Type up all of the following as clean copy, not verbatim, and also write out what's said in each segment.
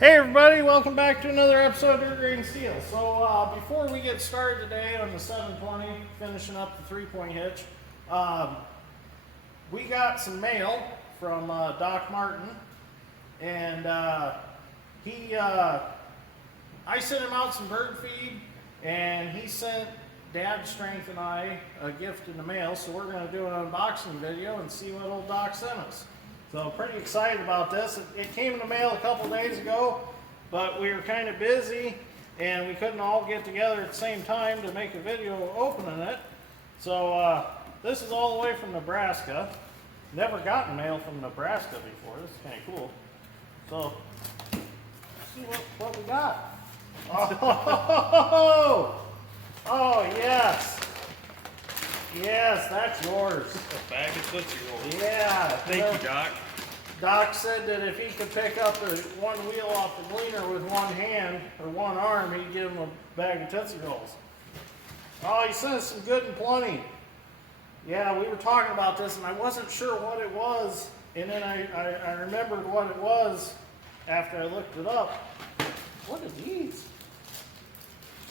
Hey everybody, welcome back to another episode of Dirt Grain Steel. So before we get started today on the 720, finishing up the 3-point hitch, we got some mail from Doc Martin, and I sent him out some bird feed, and he sent Dad Strength and I a gift in the mail, so we're going to do an unboxing video and see what old Doc sent us. So pretty excited about this. It came in the mail a couple days ago, but we were kind of busy and we couldn't all get together at the same time to make a video opening it. So this is all the way from Nebraska. Never gotten mail from Nebraska before. This is kind of cool. So let's see what we got. Oh yes. Yes, that's yours. A bag of Tootsie Rolls. Yeah. Thank you, Doc. Doc said that if he could pick up the one wheel off the gleaner with one hand or one arm, he'd give him a bag of Tootsie Rolls. Oh, he sent us some good and plenty. Yeah, we were talking about this, and I wasn't sure what it was, and then I remembered what it was after I looked it up. What are these?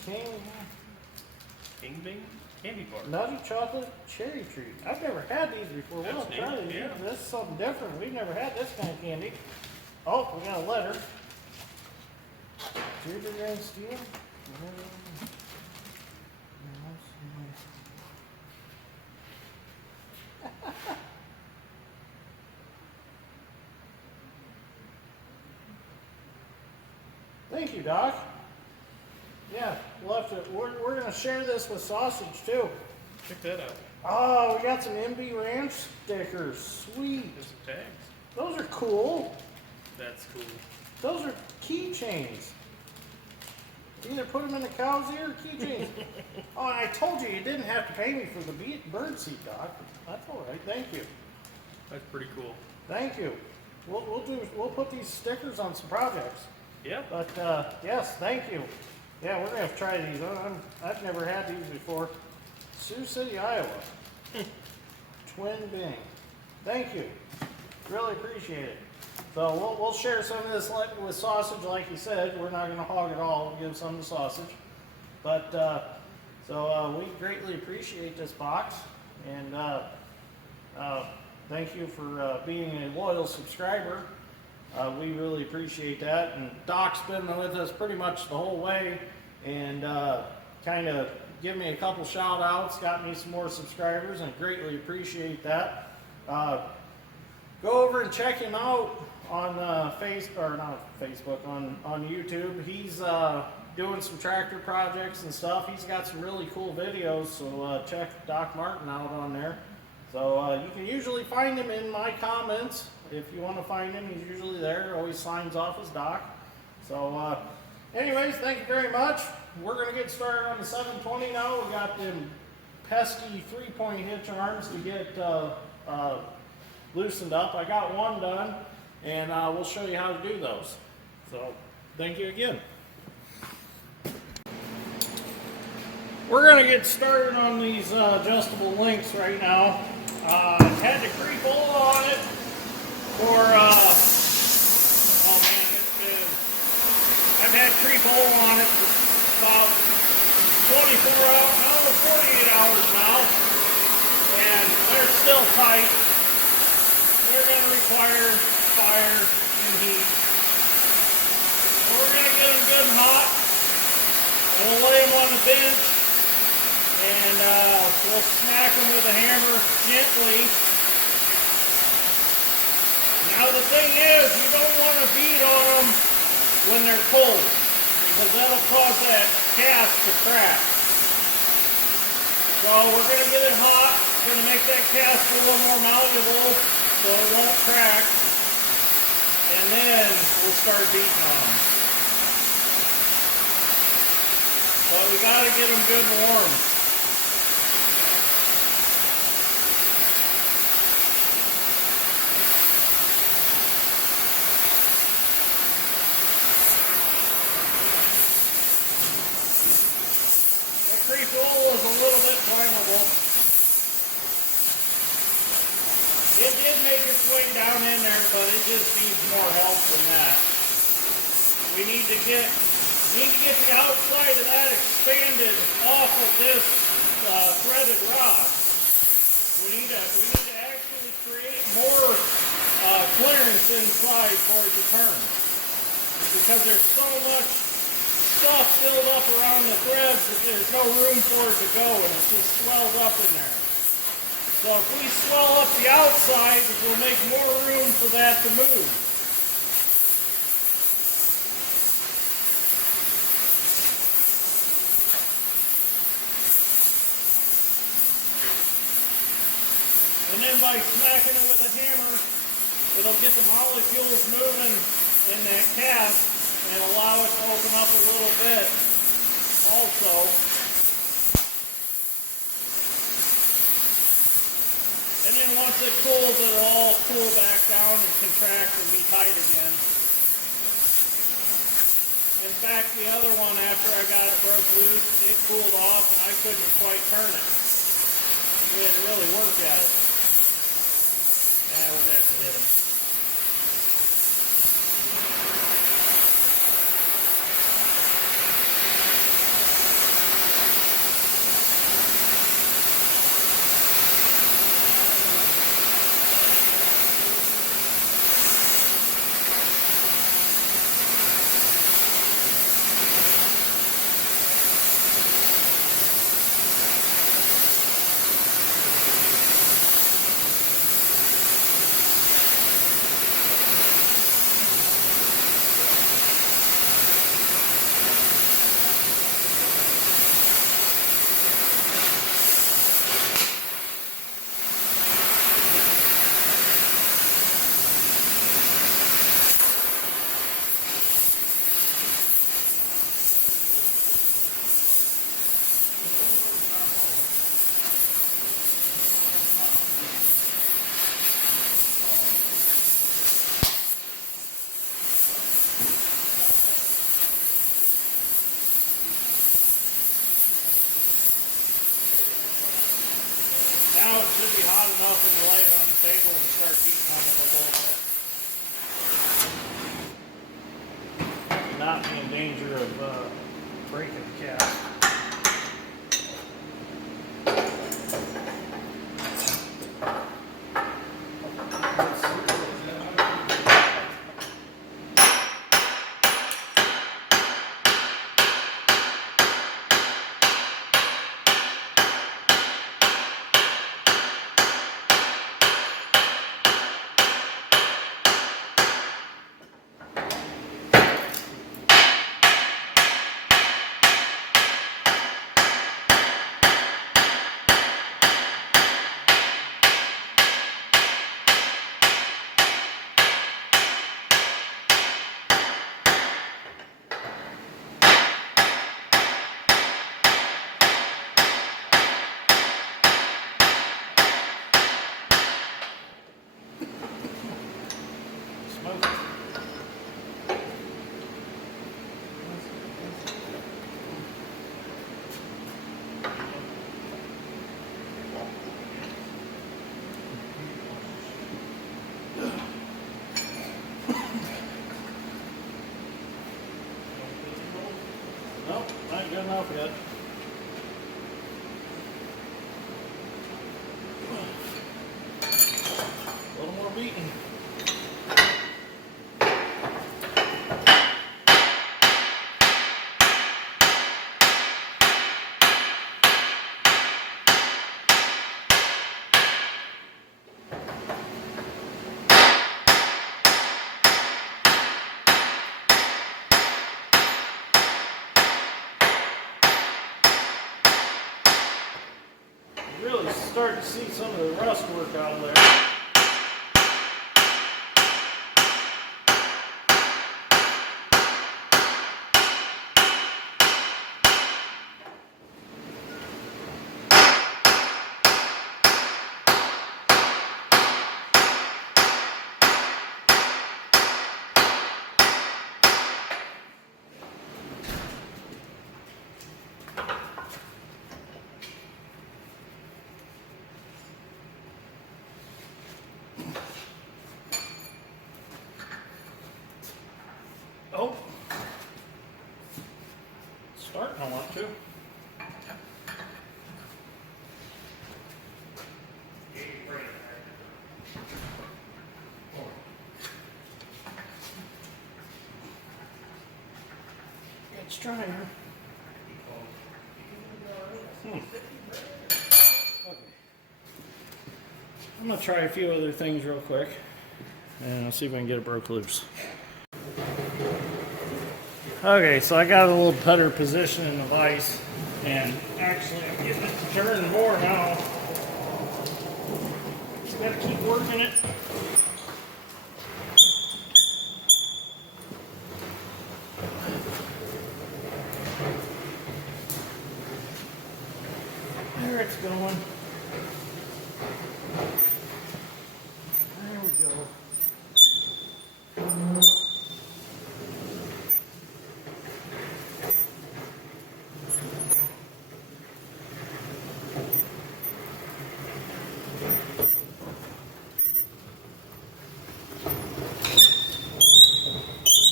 Bing Bing candy bar. Nutty chocolate cherry treat. I've never had these before. We'll try these. Yeah. This is something different. We've never had this kind of candy. Oh, we got a letter. Dirt Grain Steel. Thank you, Doc. Yeah, we'll have to, we're going to share this with sausage too. Check that out. Oh, we got some MB Ranch stickers. Sweet. There's some tags. Those are cool. That's cool. Those are keychains. Either put them in the cow's ear or keychains. Oh, and I told you didn't have to pay me for the bird seed, Doc. That's all right. Thank you. That's pretty cool. Thank you. We'll put these stickers on some projects. Yeah. But yes, thank you. Yeah, we're gonna have to try these. I've never had these before. Sioux City, Iowa. Twin Bing. Thank you. Really appreciate it. So we'll share some of this with sausage, like you said. We're not gonna hog it all. We'll give some to sausage. But we greatly appreciate this box, and thank you for being a loyal subscriber. We really appreciate that, and Doc's been with us pretty much the whole way, and kind of give me a couple shout outs, got me some more subscribers, and greatly appreciate that. Go over and check him out on on YouTube. He's doing some tractor projects and stuff. He's got some really cool videos, so check Doc Martin out on there. So you can usually find him in my comments. If you want to find him, he's usually there. Always signs off as Doc. So anyways, thank you very much. We're going to get started on the 720 now. We got them pesky 3-point hitch arms to get loosened up. I got one done, and we'll show you how to do those. So thank you again. We're going to get started on these adjustable links right now. Had to creep all on it for, oh man, I've had creep hole on it for about 24 hours, no, 48 hours now, and they're still tight. They're going to require fire and heat. So we're going to get them good and hot, and we'll lay them on the bench, and we'll smack them with a hammer gently. Now the thing is, you don't want to beat on them when they're cold, because that'll cause that cast to crack. So we're going to get it hot, going to make that cast a little more malleable so it won't crack, and then we'll start beating on them. But we got to get them good and warm. Creep hole is a little bit flammable. It did make its way down in there, but it just needs more help than that. we need to get the outside of that expanded off of this threaded rod. We need to actually create more clearance inside for it to turn, because there's so much stuff filled up around the threads that there's no room for it to go, and it just swells up in there. So if we swell up the outside, we'll make more room for that to move. And then by smacking it with a hammer, it'll get the molecules moving in that cast and allow it to open up a little bit also. And then once it cools, it'll all cool back down and contract and be tight again. In fact, the other one, after I got it broke loose, it cooled off and I couldn't quite turn it. We had to really work at it. Yeah, we're going to have to hit him. Now it should be hot enough and lay it on the table and start beating on it a little bit. Not be in danger of breaking the cast. Nope, not good enough yet. A little more beating. Really start to see some of the rust work out of there. Oh, Starting to want to. It's trying. Okay. I'm gonna try a few other things real quick, and I'll see if I can get it broke loose. Okay, so I got a little better position in the vise, and actually I'm getting it to turn more now. Just gotta keep working it. There it's going. There we go.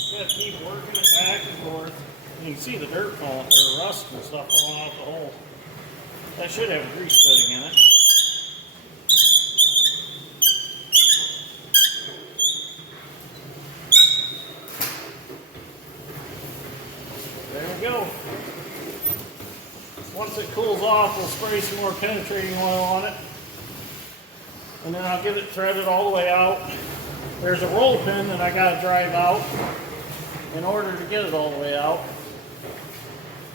Gotta keep working it back and forth. You can see the dirt falling, or rust and stuff falling off the hole. That should have a grease fitting in it. There we go. Once it cools off, we'll spray some more penetrating oil on it. And then I'll get it threaded all the way out. There's a roll pin that I gotta drive out in order to get it all the way out.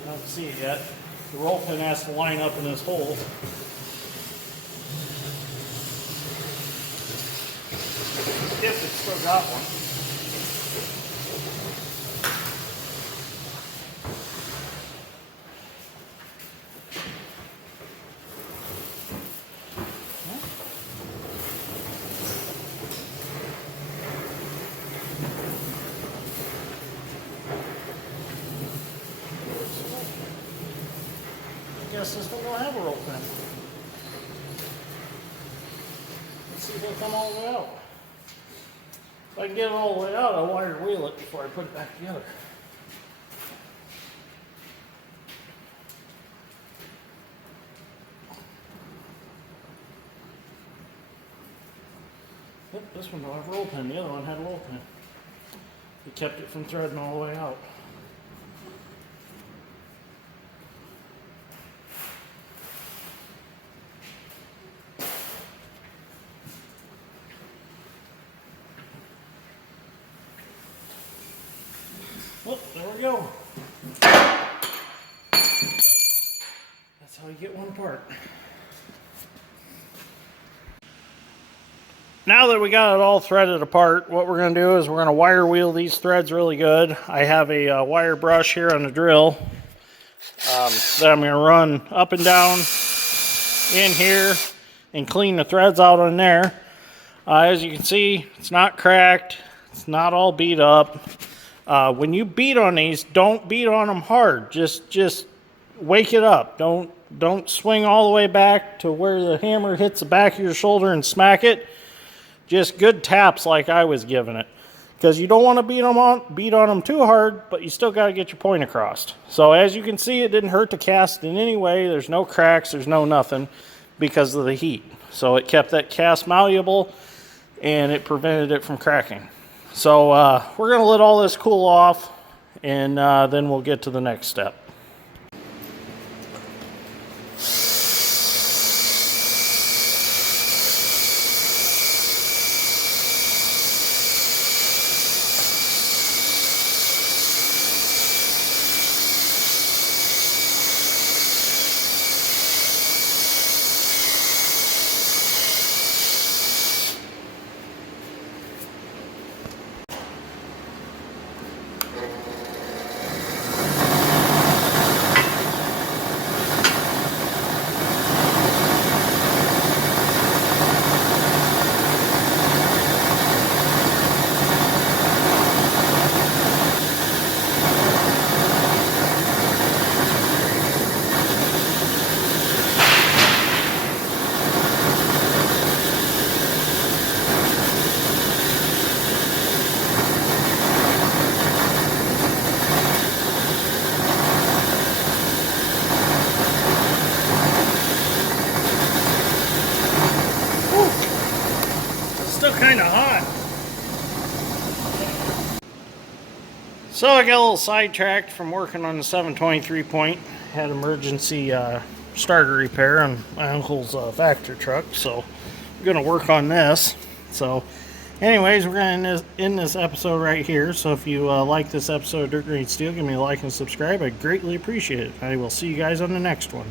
I don't see it yet. The roll pin has to line up in this hole. If it's still got one. I guess this one don't have a roll pin. Let's see if it'll come all the way out. If I can get it all the way out, I'll wire wheel it before I put it back together. Yep, this one don't have a roll pin. The other one had a roll pin. It kept it from threading all the way out. Well, there we go. That's how you get one apart. Now that we got it all threaded apart, what we're going to do is we're going to wire wheel these threads really good. I have a wire brush here on the drill that I'm going to run up and down in here and clean the threads out on there. As you can see, it's not cracked. It's not all beat up. When you beat on these, don't beat on them hard. Just wake it up. Don't swing all the way back to where the hammer hits the back of your shoulder and smack it. Just good taps like I was giving it. Because you don't want to beat on them too hard, but you still got to get your point across. So as you can see, it didn't hurt the cast in any way. There's no cracks, there's no nothing because of the heat. So it kept that cast malleable and it prevented it from cracking. So we're going to let all this cool off, and then we'll get to the next step. still kind of hot. So I got a little sidetracked from working on the 723 point. Had emergency starter repair on my uncle's factory truck, so we're gonna work on this. So anyways, we're gonna end this episode right here. So if you like this episode of Dirt Green Steel, give me a like and subscribe. I greatly appreciate it. I will see you guys on the next one.